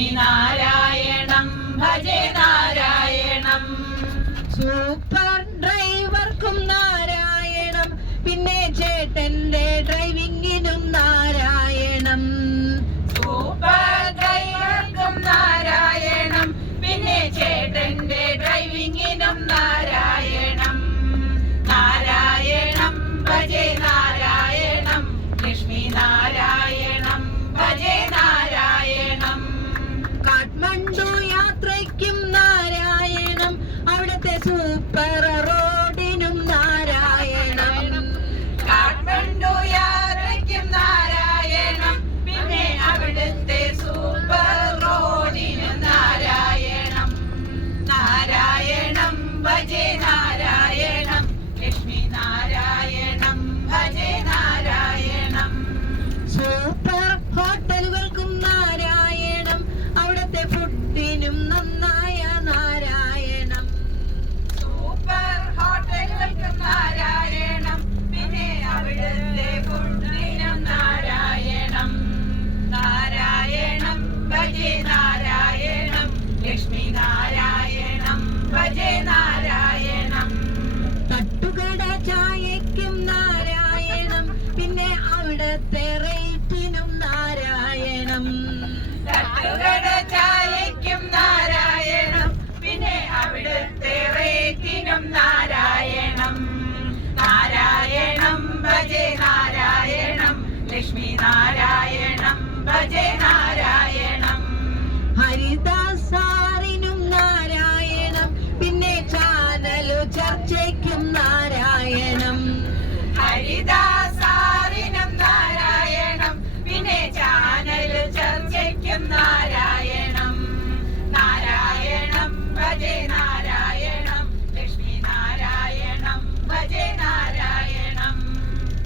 ilumina para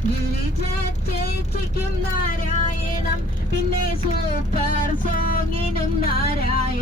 ഗിരിജേച്ചിക്കും നാരായണം. പിന്നെ super സോങ്ങിനും നാരായണം.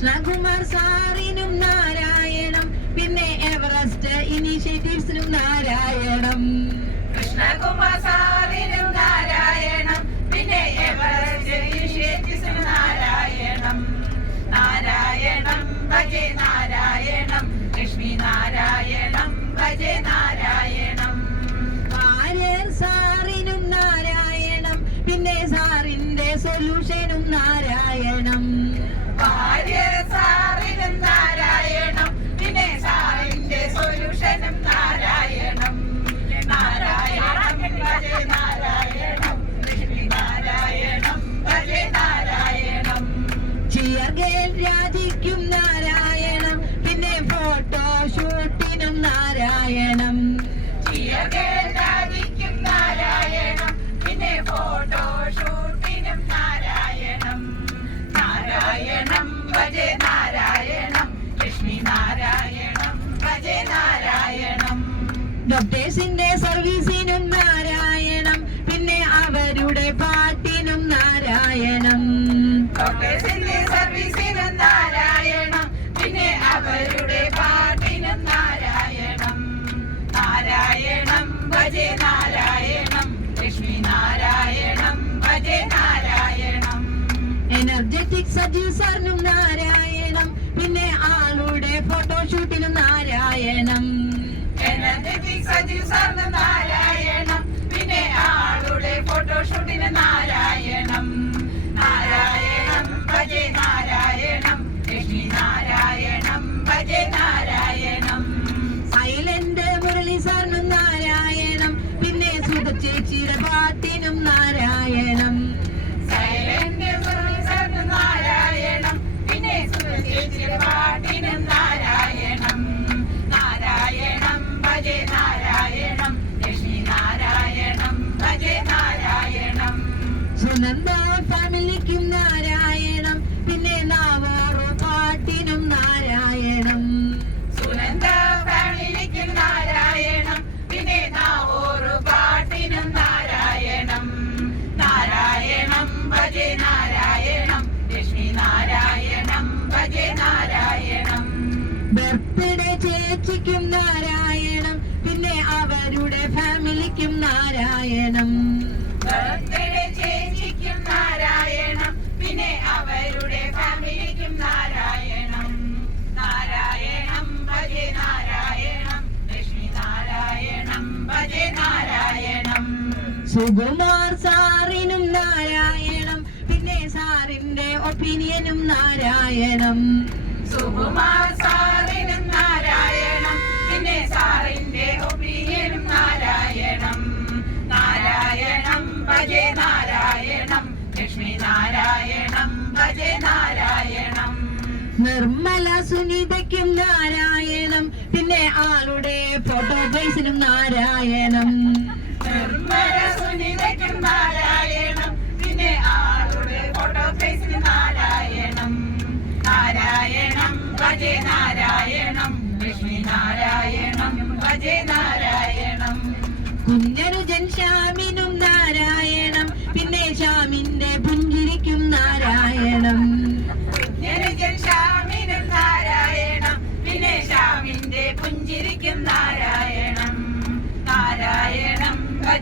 Krishnakumar സാറിനും നാരായണം. പിന്നെ എവറസ്റ്റ് ഇനീഷ്യേറ്റീവ്സിനും നാരായണം. കൃഷ്ണകുമാർ സാറിനും നാരായണം. പിന്നെ എവറസ്റ്റ് ഇനീഷ്യേറ്റീവ്സിനും നാരായണം. നാരായണം ഭജേ നാരായണം. ലക്ഷ്മി നാരായണം ഭജേ നാരായണം. വാര്യർ സാറിനും നാരായണം. പിന്നെ സാറിന്റെ സൊല്യൂഷനും നാരായണം. Yeah. സജീവ് സാറിനും നാരായണം. പിന്നെ ആളുടെ ഫോട്ടോഷൂട്ടിനും നാരായണം. സജീവ് സാറിന് നാരായണം. പിന്നെ ആളുടെ ഫോട്ടോഷൂട്ടിന് നാരായണം. നാരായണം ഭജേ നാരായണം. ലക്ഷ്മി നാരായണം ഭജേ നാരായണം. സൈലന്റ് മുരളി സാറിനും നാരായണം. പിന്നെ സുഖ ചേച്ചിയുടെ സുനന്ദ ഫാമിലിക്കും നാരായണം. പിന്നെ നാവോറു പാട്ടിനും നാരായണം. സുനന്ദ ഫാമിലിക്കും നാരായണം. പിന്നെ നാവൂറ് പാട്ടിനും നാരായണം. നാരായണം ഭജേ നാരായണം. ലക്ഷ്മി നാരായണം ഭജേ നാരായണം. ബർത്ത്ഡേ ചേച്ചിക്കും നാരായണം. പിന്നെ അവരുടെ ഫാമിലിക്കും നാരായണം. സുകുമാർ സാറിനും നാരായണം പിന്നെ സാറിന്റെ ഒപ്പീനിയനും നാരായണം. സുകുമാർ സാറിനും നാരായണം പിന്നെ സാറിന്റെ ഒപ്പീനിയനും നാരായണം. നാരായണം ഭജേ നാരായണം ലക്ഷ്മി നാരായണം ഭജേ നാരായണം. നിർമ്മല സുനിതയ്ക്കും നാരായണം പിന്നെ ആളുടെ ഫോട്ടോഗ്രാഫിനും നാരായണം.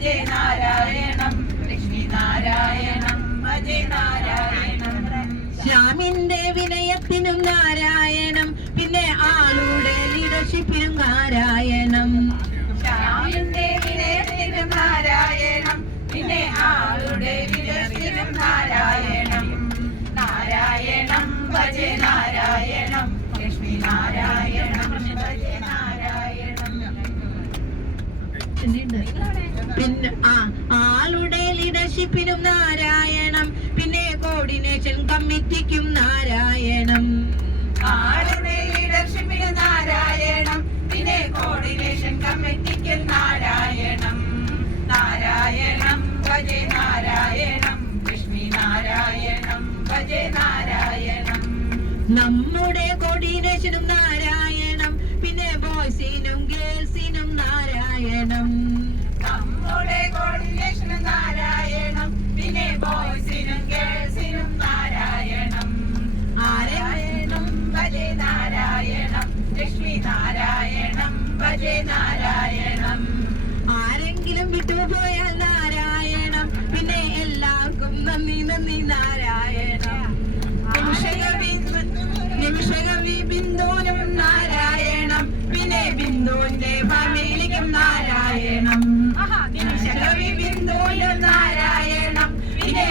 ഭജേ നാരായണം ലക്ഷ്മി നാരായണം ഭജേ നാരായണം. ശ്യാമിന്റെ വിനയത്തിനും നാരായണം പിന്നെ ആളുടെ ലീഡർഷിപ്പിനും നാരായണം. ശ്യാമിന്റെ വിനയത്തിനും നാരായണം പിന്നെ ആളുടെ ലീഡർഷിപ്പിനും നാരായണം. നാരായണം ഭജേ നാരായണം ലക്ഷ്മി നാരായണം ഭജേ നാരായണം പിന്നെ ആ ആളുടെ ലീഡർഷിപ്പിനും നാരായണം. പിന്നെ കോർഡിനേഷൻ കമ്മിറ്റിക്കും നാരായണം. ആളുടെ ലീഡർഷിപ്പിനും നാരായണം. പിന്നെ കോർഡിനേഷൻ കമ്മിറ്റിക്കും നാരായണം. നാരായണം ഭജേ നാരായണം. ലക്ഷ്മി നാരായണം ഭജേ നാരായണം. നമ്മുടെ കോർഡിനേഷനും നാരായണം നാരായണം. നമ്മുടെ കോർഡിനേഷൻ നാരായണം. പിന്നെ ബോയ്സിനും ഗേൾസിനും നാരായണം. നാരായണം ഭജേ നാരായണം. ലക്ഷ്മി നാരായണം ഭജേ നാരായണം. ആരെങ്കിലും വിട്ടുപോയാൽ നാരായണം. പിന്നെ എല്ലാവർക്കും നന്ദി നന്ദി നാരായണം. നിമിഷകവി നിമിഷകവി ബിന്ദുവിനും നാരായണം. പിന്നെ ബിന്ദുവിന്റെ നാരായണം. ശരവി ബിന്ദു നാരായണം. പിന്നെ